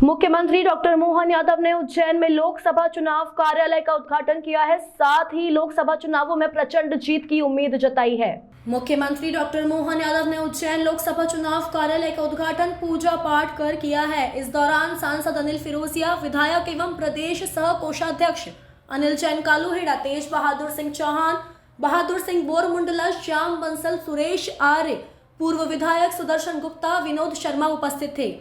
मुख्यमंत्री डॉक्टर मोहन यादव ने उज्जैन में लोकसभा चुनाव कार्यालय का उद्घाटन किया है। साथ ही लोकसभा चुनावों में प्रचंड जीत की उम्मीद जताई है। मुख्यमंत्री डॉक्टर मोहन यादव ने उज्जैन लोकसभा चुनाव कार्यालय का उद्घाटन पूजा पाठ कर किया है। इस दौरान सांसद अनिल फिरोजिया, विधायक एवं प्रदेश सह कोषाध्यक्ष अनिल जैन कालूहेड़ा, तेज बहादुर सिंह चौहान, बहादुर सिंह बोरमुंडला, श्याम बंसल, सुरेश आर्य, पूर्व विधायक सुदर्शन गुप्ता, विनोद शर्मा उपस्थित थे।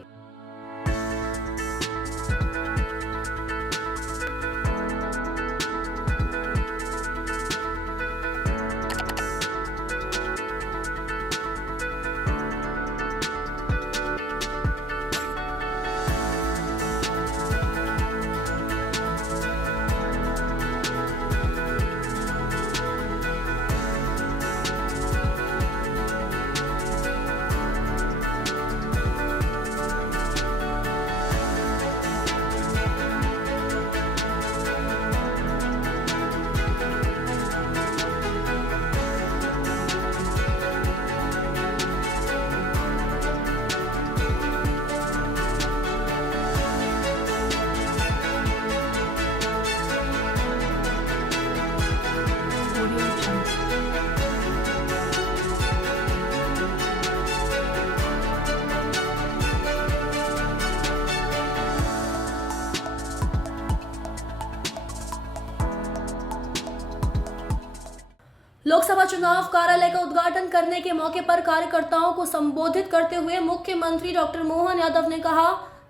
लोकसभा चुनाव कार्यालय का उद्घाटन करने के मौके पर कार्यकर्ताओं को संबोधित करते हुए मुख्यमंत्री डॉक्टर मोहन यादव ने कहा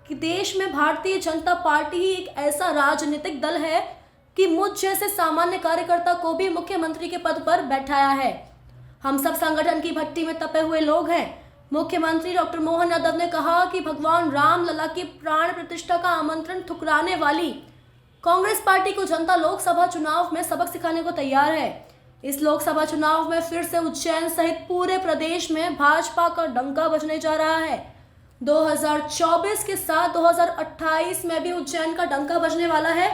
कि देश में भारतीय जनता पार्टी ही एक ऐसा राजनीतिक दल है कि मुझ जैसे सामान्य कार्यकर्ता को भी मुख्यमंत्री के पद पर बैठाया है। हम सब संगठन की भट्टी में तपे हुए लोग हैं। मुख्यमंत्री डॉक्टर मोहन यादव ने कहा कि भगवान राम लला की प्राण प्रतिष्ठा का आमंत्रण ठुकराने वाली कांग्रेस पार्टी को जनता लोकसभा चुनाव में सबक सिखाने को तैयार है। इस लोकसभा चुनाव में फिर से उज्जैन सहित पूरे प्रदेश में भाजपा का डंका बजने जा रहा है। 2024 के साथ 2028 में भी उज्जैन का डंका बजने वाला है,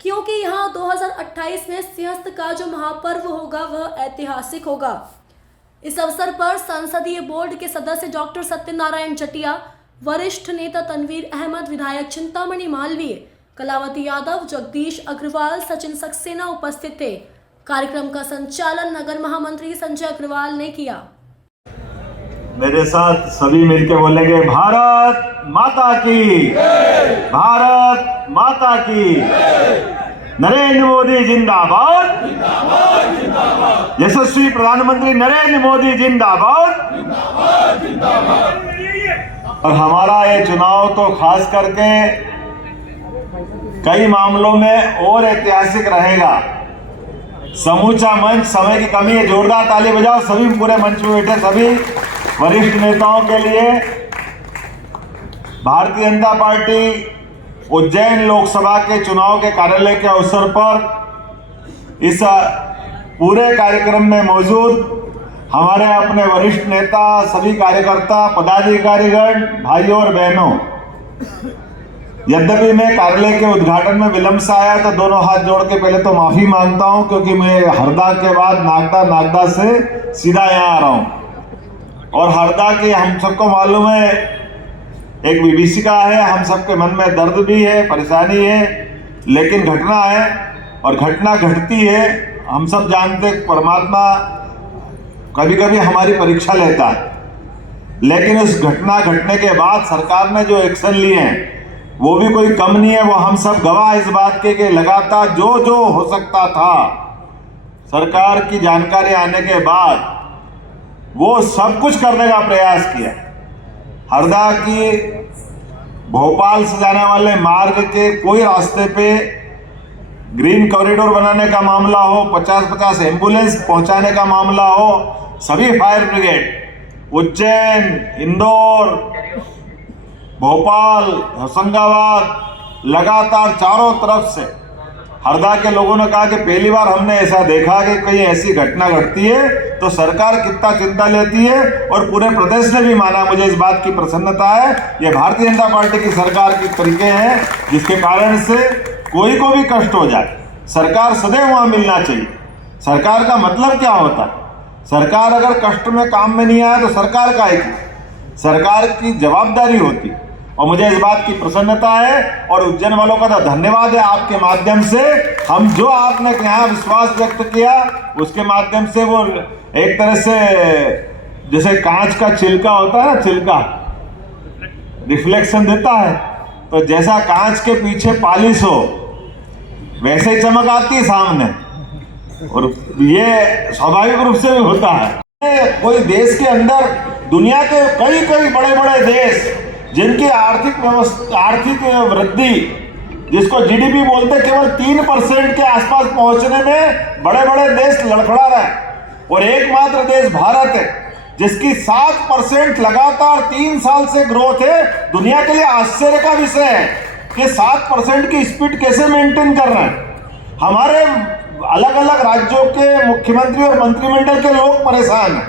क्योंकि यहाँ 2028 में सिंहस्थ का जो महापर्व होगा वह ऐतिहासिक होगा। इस अवसर पर संसदीय बोर्ड के सदस्य डॉक्टर सत्यनारायण जटिया, वरिष्ठ नेता तनवीर अहमद, विधायक चिंतामणि मालवीय, कलावती यादव, जगदीश अग्रवाल, सचिन सक्सेना उपस्थित थे। कार्यक्रम का संचालन नगर महामंत्री संजय अग्रवाल ने किया। मेरे साथ सभी मिलकर बोलेंगे, भारत माता की, भारत माता की, नरेंद्र मोदी जिंदाबाद, यशस्वी प्रधानमंत्री नरेंद्र मोदी जिंदाबाद। और हमारा ये चुनाव तो खास करके कई मामलों में और ऐतिहासिक रहेगा। समूचा मंच, समय की कमी है, जोरदार ताली बजाओ सभी पूरे मंच में बैठे सभी वरिष्ठ नेताओं के लिए। भारतीय जनता पार्टी उज्जैन लोकसभा के चुनाव के कार्यालय के अवसर पर इस पूरे कार्यक्रम में मौजूद हमारे अपने वरिष्ठ नेता, सभी कार्यकर्ता, पदाधिकारीगण, भाइयों और बहनों, यद्यपि मैं कार्यालय के उद्घाटन में विलंब से आया तो दोनों हाथ जोड़ के पहले तो माफी मांगता हूं, क्योंकि मैं हरदा के बाद नागदा से सीधा यहाँ आ रहा हूं। और हरदा की हम सबको मालूम है एक विभीषिका है, हम सबके मन में दर्द भी है, परेशानी है, लेकिन घटना है और घटना घटती है। हम सब जानते परमात्मा कभी कभी हमारी परीक्षा लेता है, लेकिन उस घटना घटने के बाद सरकार ने जो एक्शन लिए हैं वो भी कोई कम नहीं है। वो हम सब गवाह इस बात के कि लगातार जो जो हो सकता था सरकार की जानकारी आने के बाद वो सब कुछ करने का प्रयास किया। हरदा की भोपाल से जाने वाले मार्ग के कोई रास्ते पे ग्रीन कॉरिडोर बनाने का मामला हो, 50-50 एम्बुलेंस पहुंचाने का मामला हो, सभी फायर ब्रिगेड उज्जैन, इंदौर, भोपाल, होशंगाबाद, लगातार चारों तरफ से हरदा के लोगों ने कहा कि पहली बार हमने ऐसा देखा कि कहीं ऐसी घटना घटती है तो सरकार कितना चिंता लेती है। और पूरे प्रदेश ने भी माना, मुझे इस बात की प्रसन्नता है। ये भारतीय जनता पार्टी की सरकार के तरीके हैं जिसके कारण से कोई को भी कष्ट हो जाए, सरकार सदैव वहां मिलना चाहिए। सरकार का मतलब क्या होता है? सरकार अगर कष्ट में काम में नहीं आए तो सरकार का है, सरकार की जवाबदारी होती और मुझे इस बात की प्रसन्नता है और उज्जैन वालों का तो धन्यवाद है। आपके माध्यम से हम जो आपने यहाँ विश्वास व्यक्त किया उसके माध्यम से वो एक तरह से जैसे कांच का छिलका होता है ना, छिलका रिफ्लेक्शन देता है, तो जैसा कांच के पीछे पॉलिश हो वैसे ही चमक आती है सामने, और ये स्वाभाविक रूप से भी होता है। कोई देश के अंदर दुनिया के कई कई बड़े बड़े देश जिनकी आर्थिक वृद्धि जिसको जीडीपी बोलते केवल 3% के आसपास पहुंचने में बड़े बड़े देश लड़खड़ा रहे, और एकमात्र देश भारत है जिसकी 7% लगातार 3 साल से ग्रोथ है। दुनिया के लिए आश्चर्य का विषय है कि 7% की स्पीड कैसे मेंटेन कर रहे हैं। हमारे अलग अलग राज्यों के मुख्यमंत्री और मंत्रिमंडल के लोग परेशान हैं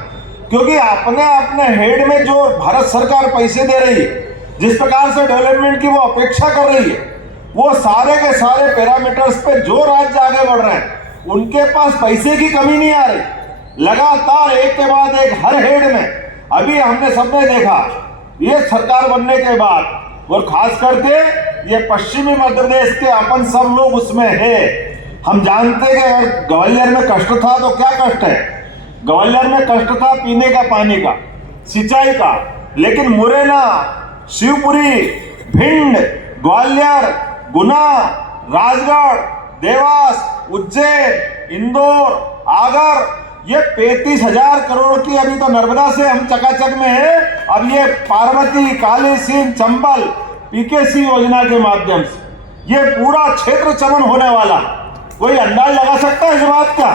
क्योंकि अपने अपने हेड में जो भारत सरकार पैसे दे रही है, जिस प्रकार से डेवलपमेंट की वो अपेक्षा कर रही है, वो सारे के सारे पैरामीटर्स पे जो राज्य आगे बढ़ रहे हैं उनके पास पैसे की कमी नहीं आ रही। लगातार एक के बाद एक हर हेड में अभी हमने सबने देखा ये सरकार बनने के बाद, और खास करके ये पश्चिमी मध्य प्रदेश के अपन सब लोग उसमें है। हम जानते हैं कि अगर ग्वालियर में कष्ट था तो क्या कष्ट है। ग्वालियर में कष्ट था पीने का पानी का, सिंचाई का, लेकिन मुरैना, शिवपुरी, भिंड, ग्वालियर, गुना, राजगढ़, देवास, उज्जैन, इंदौर, आगर, ये 35,000 करोड़ की अभी तो नर्मदा से हम चकाचक में है। अब ये पार्वती, काली सिंध, चंबल, पीकेसी योजना के माध्यम से ये पूरा क्षेत्र चमन होने वाला। कोई अंदाज लगा सकता है इस बात का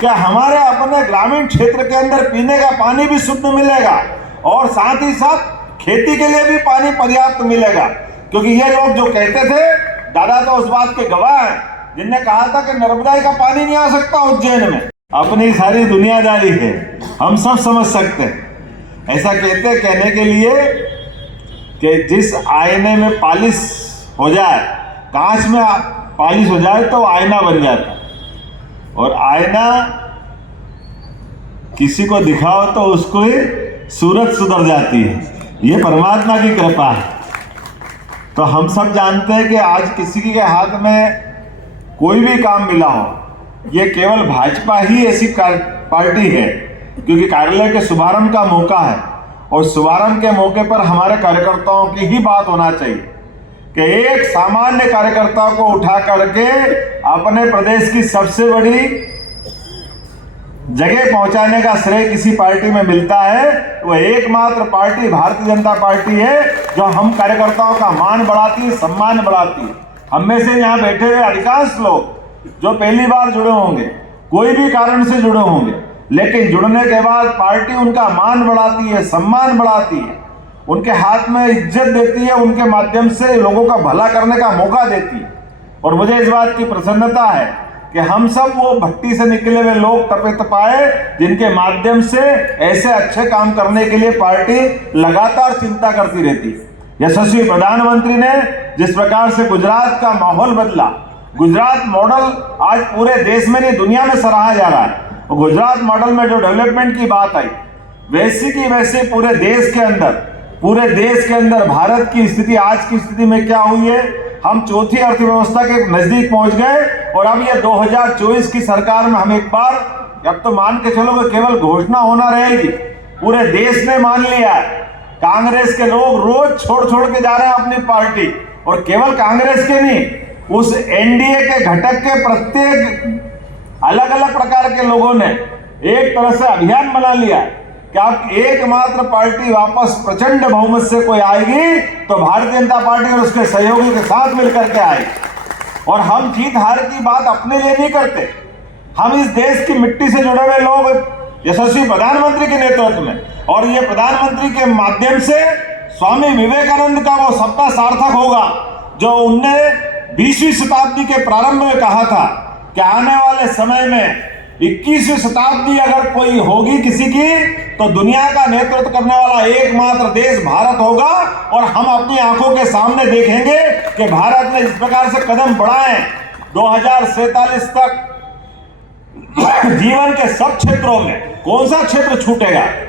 क्या हमारे अपने ग्रामीण क्षेत्र के अंदर पीने का पानी भी शुद्ध मिलेगा और साथ ही साथ खेती के लिए भी पानी पर्याप्त मिलेगा। क्योंकि ये लोग जो कहते थे, दादा तो उस बात के गवाह हैं जिनने कहा था कि नर्मदा का पानी नहीं आ सकता उज्जैन में। अपनी सारी दुनियादारी है, हम सब समझ सकते हैं। ऐसा कहने के लिए कि जिस आईने में पॉलिश हो जाए, कांच में पॉलिश हो जाए तो आईना बन जाता, और आईना किसी को दिखाओ तो उसको ही सूरत सुधर जाती है। ये परमात्मा की कृपा है। तो हम सब जानते हैं कि आज किसी के हाथ में कोई भी काम मिला हो, ये केवल भाजपा ही ऐसी पार्टी है क्योंकि कार्यालय के शुभारंभ का मौका है, और शुभारंभ के मौके पर हमारे कार्यकर्ताओं की ही बात होना चाहिए कि एक सामान्य कार्यकर्ता को उठा करके अपने प्रदेश की सबसे बड़ी जगह पहुंचाने का श्रेय किसी पार्टी में मिलता है, वो एकमात्र पार्टी भारतीय जनता पार्टी है जो हम कार्यकर्ताओं का मान बढ़ाती है, सम्मान बढ़ाती है। हम में से यहाँ बैठे हुए अधिकांश लोग जो पहली बार जुड़े होंगे, कोई भी कारण से जुड़े होंगे, लेकिन जुड़ने के बाद पार्टी उनका मान बढ़ाती है, सम्मान बढ़ाती है, उनके हाथ में इज्जत देती है, उनके माध्यम से लोगों का भला करने का मौका देती है। और मुझे इस बात की प्रसन्नता है कि हम सब वो भट्टी से निकले हुए लोग तपे तपाए जिनके माध्यम से ऐसे अच्छे काम करने के लिए पार्टी लगातार चिंता करती रहती है। यशस्वी प्रधानमंत्री ने जिस प्रकार से गुजरात का माहौल बदला, गुजरात मॉडल आज पूरे देश में नहीं दुनिया में सराहा जा रहा है। और गुजरात मॉडल में जो डेवलपमेंट की बात आई, वैसी की वैसे पूरे देश के अंदर भारत की स्थिति आज की स्थिति में क्या हुई है, हम चौथी अर्थव्यवस्था के नजदीक पहुंच गए। और अब ये 2024 की सरकार में हम एक बार, अब तो मान के चलो कि केवल घोषणा होना रहेगी, पूरे देश ने मान लिया है। कांग्रेस के लोग रोज छोड़ के जा रहे हैं अपनी पार्टी, और केवल कांग्रेस के नहीं, उस एनडीए के घटक के प्रत्येक अलग अलग प्रकार के लोगों ने एक तरह से अभियान बना लिया कि आप एकमात्र पार्टी वापस प्रचंड बहुमत से कोई आएगी तो भारतीय जनता पार्टी और उसके सहयोगी के साथ मिलकर के आएगी। और हम जीत हार की बात अपने लिए नहीं करते, हम इस देश की मिट्टी से जुड़े हुए लोग यशस्वी प्रधानमंत्री के नेतृत्व में, और ये प्रधानमंत्री के माध्यम से स्वामी विवेकानंद का वो सपना सार्थक होगा जो उनने 20वीं शताब्दी के प्रारंभ में कहा था कि आने वाले समय में 21वीं शताब्दी अगर कोई होगी किसी की, तो दुनिया का नेतृत्व करने वाला एकमात्र देश भारत होगा। और हम अपनी आंखों के सामने देखेंगे कि भारत ने जिस प्रकार से कदम बढ़ाए 2047 तक जीवन के सब क्षेत्रों में कौन सा क्षेत्र छूटेगा।